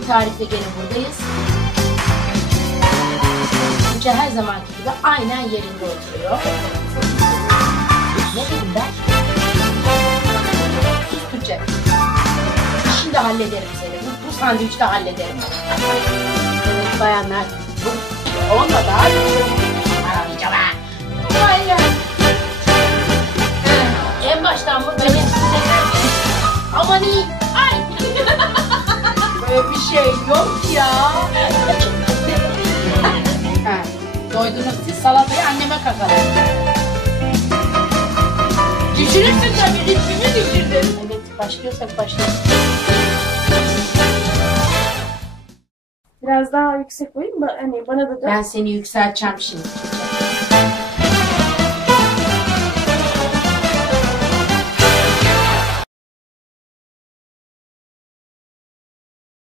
bir tarifle gene buradayız. Tuğçe her zamanki gibi aynen yerinde oturuyor. Ne dedim ben? Sus Tuğçe. Şimdi hallederim seni. Bu sandviçte hallederim. Evet bayanlar. Onunla da aramayacağım ha. Aynen. En baştan mı benim size? Aman iyi. Ay. Böyle bir şey yok ya. Ha, doydunuz siz, salatayı anneme kakalım. Düşürürsün tabii, ritmimi düşürdün. Evet, başlıyorsak başlayalım. Biraz daha yüksek koyayım mı? Hani bana da... Ben seni yükselteceğim şimdi.